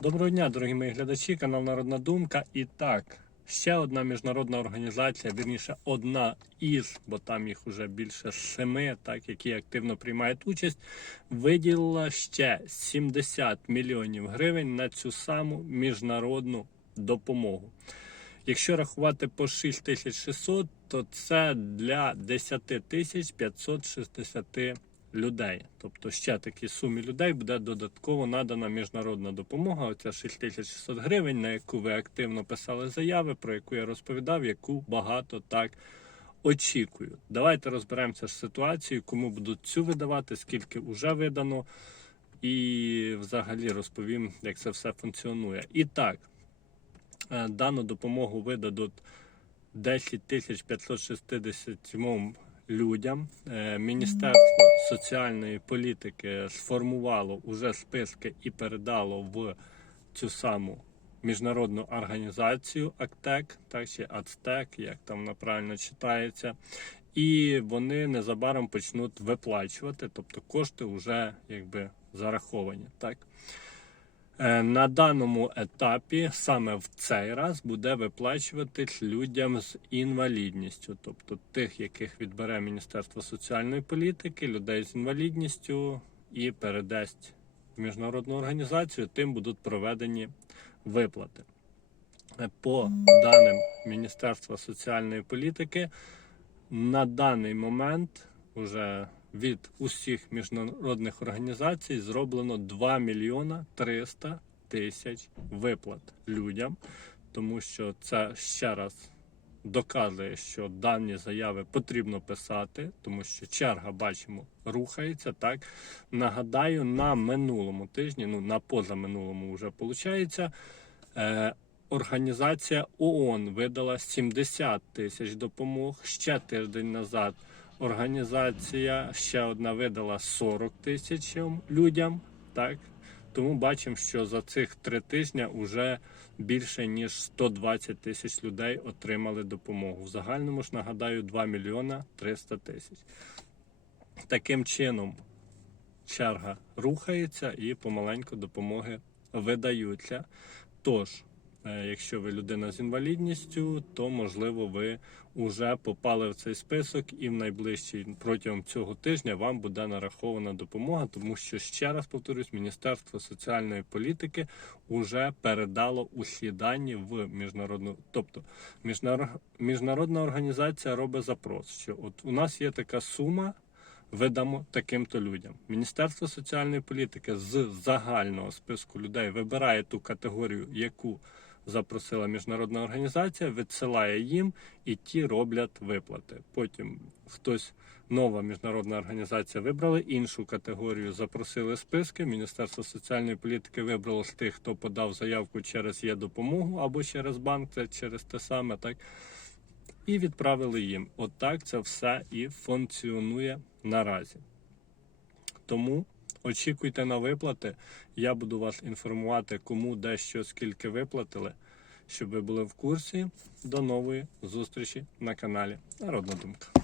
Доброго дня, дорогі мої глядачі, канал Народна Думка. І так, ще одна міжнародна організація, вірніше, одна із, бо там їх уже більше семи, так, які активно приймають участь, виділила ще 70 мільйонів гривень на цю саму міжнародну допомогу. Якщо рахувати по 6600, то це для 10 тисяч 560 людей. Тобто ще такій сумі людей буде додатково надана міжнародна допомога. Оця 6600 гривень, на яку ви активно писали заяви, про яку я розповідав, яку багато так очікують. Давайте розберемося з ситуацією, кому будуть цю видавати, скільки вже видано, і взагалі розповім, як це все функціонує. І так, е, дану допомогу видадуть 10 тисяч 560 людям. Е, Міністерство соціальної політики сформувало уже списки і передало в цю саму міжнародну організацію АКТЕК, так чи АЦТЕК, як там вона правильно читається. І вони незабаром почнуть виплачувати, тобто кошти вже якби зараховані. Так? Е, На даному етапі саме в цей раз буде виплачуватись людям з інвалідністю, тобто тих, яких відбере Міністерство соціальної політики, людей з інвалідністю і передасть в міжнародну організацію, тим будуть проведені виплати. Е, По даним Міністерства соціальної політики, на даний момент уже від усіх міжнародних організацій зроблено 2 мільйона 300 тисяч виплат людям, тому що це ще раз доказує, що дані заяви потрібно писати, тому що черга, бачимо, рухається. Так нагадаю, на минулому тижні, ну на позаминулому вже виходить, е, Організація ООН видала 70 тисяч допомог ще тиждень назад. Організація ще одна видала 40 тисяч людям. Так тому бачимо, що за цих три тижні вже більше ніж 120 тисяч людей отримали допомогу. В загальному ж нагадаю 2 мільйона 300 тисяч. Таким чином черга рухається і помаленьку допомоги видаються. Тож. Е, Якщо ви людина з інвалідністю, то можливо ви вже попали в цей список, і в найближчий протягом цього тижня вам буде нарахована допомога, тому що ще раз повторюсь, Міністерство соціальної політики вже передало усі дані в міжнародну, тобто міжнарод... міжнародна організація робить запрос, що от у нас є така сума. Видамо таким-то людям. Міністерство соціальної політики з загального списку людей вибирає ту категорію, яку запросила міжнародна організація, відсилає їм і ті роблять виплати. Потім хтось нова міжнародна організація вибрала іншу категорію, запросили списки. Міністерство соціальної політики вибрало з тих, хто подав заявку через є допомогу або через банк, це через те саме, так і відправили їм. Отак це все і функціонує наразі. Тому. Очікуйте на виплати. Я буду вас інформувати, кому де що, скільки виплатили, щоб ви були в курсі. До нової зустрічі на каналі Народна Думка.